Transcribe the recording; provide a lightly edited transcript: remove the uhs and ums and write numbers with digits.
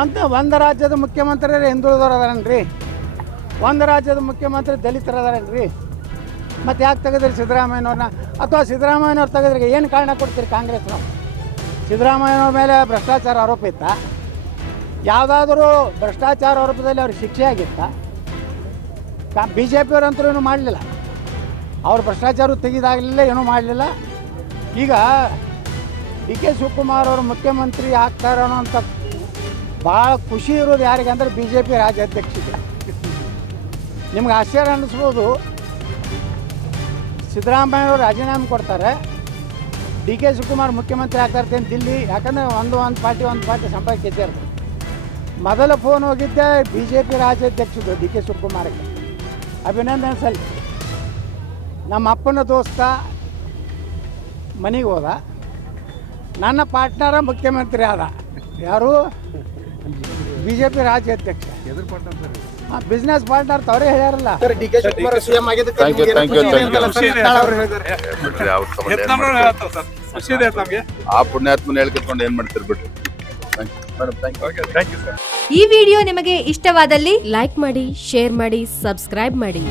ಒಂದು ರಾಜ್ಯದ ಮುಖ್ಯಮಂತ್ರಿ ಹಿಂದುಳಿದವರು ಅದಾರನ್ರಿ, ಒಂದು ರಾಜ್ಯದ ಮುಖ್ಯಮಂತ್ರಿ ದಲಿತರು ಅದಾರನ್ರಿ. ಮತ್ತು ಯಾಕೆ ತೆಗೆದ್ರಿ ಸಿದ್ದರಾಮಯ್ಯನವ್ರನ್ನ? ಅಥವಾ ಸಿದ್ದರಾಮಯ್ಯನವ್ರು ತೆಗೆದ್ರಿಗೆ ಏನು ಕಾರಣ ಕೊಡ್ತೀರಿ ಕಾಂಗ್ರೆಸ್ನವ್ರು? ಸಿದ್ದರಾಮಯ್ಯನವ್ರ ಮೇಲೆ ಭ್ರಷ್ಟಾಚಾರ ಆರೋಪ ಇತ್ತಾ? ಯಾವುದಾದ್ರೂ ಭ್ರಷ್ಟಾಚಾರ ಆರೋಪದಲ್ಲಿ ಅವ್ರಿಗೆ ಶಿಕ್ಷೆ ಆಗಿತ್ತಾ? ಬಿ ಜೆ ಪಿಯವ್ರಂತೂ ಏನೂ ಮಾಡಲಿಲ್ಲ, ಅವ್ರು ಭ್ರಷ್ಟಾಚಾರ ತೆಗೆದಾಗಲಿಲ್ಲ, ಏನೂ ಮಾಡಲಿಲ್ಲ. ಈಗ ಡಿ ಕೆ ಶಿವಕುಮಾರ್ ಅವರು ಮುಖ್ಯಮಂತ್ರಿ ಆಗ್ತಾರೆ ಅನ್ನೋಂಥ ಭಾಳ ಖುಷಿ ಇರೋದು ಯಾರಿಗಂದ್ರೆ ಬಿ ಜೆ ಪಿ ರಾಜ್ಯಾಧ್ಯಕ್ಷರಿಗೆ. ನಿಮ್ಗೆ ಆಶ್ಚರ್ಯ ಅನ್ನಿಸ್ಬೋದು, ಸಿದ್ದರಾಮಯ್ಯವರು ರಾಜೀನಾಮೆ ಕೊಡ್ತಾರೆ, ಡಿ ಕೆ ಶಿವಕುಮಾರ್ ಮುಖ್ಯಮಂತ್ರಿ ಆಗ್ತಾರೆ ಅಂತ ದಿಲ್ಲಿ. ಯಾಕಂದರೆ ಒಂದು ಪಾರ್ಟಿ ಸಂಪರ್ಕ ಇದ್ದೇ ಇರ್ತದೆ. ಮೊದಲ ಫೋನ್ ಹೋಗಿದ್ದೆ ಬಿ ಜೆ ಪಿ ರಾಜ್ಯಾಧ್ಯಕ್ಷರು ಡಿ ಕೆ ಶಿವಕುಮಾರ್ಗೆ, ಅಭಿನಂದನೆ ಸಲ್ಲಿ. ನಮ್ಮ ಅಪ್ಪನ ದೋಸ್ತ ಮನೆಗೆ ಹೋದ, ನನ್ನ ಪಾರ್ಟ್ನರ ಮುಖ್ಯಮಂತ್ರಿ ಆದ. ಯಾರು? ಬಿ ಜೆ ಪಿ ರಾಜ್ಯಾಧ್ಯಕ್ಷ. ಬಿಸ್ನೆಸ್ ಪಾರ್ಟ್ನರ್ ಅವರೇ ಹೇಳ್ಯಾರಲ್ಲ. ಆ ಪುಣ್ಯಾತ್ಮನ ಹೇಳ್ಕೊಂಡು ಏನ್ ಮಾಡ್ತೀರಿ ಬಿಡ್ರಿ. ಈ ವಿಡಿಯೋ ನಿಮಗೆ ಇಷ್ಟವಾದಲ್ಲಿ ಲೈಕ್ ಮಾಡಿ, ಶೇರ್ ಮಾಡಿ, ಸಬ್ಸ್ಕ್ರೈಬ್ ಮಾಡಿ.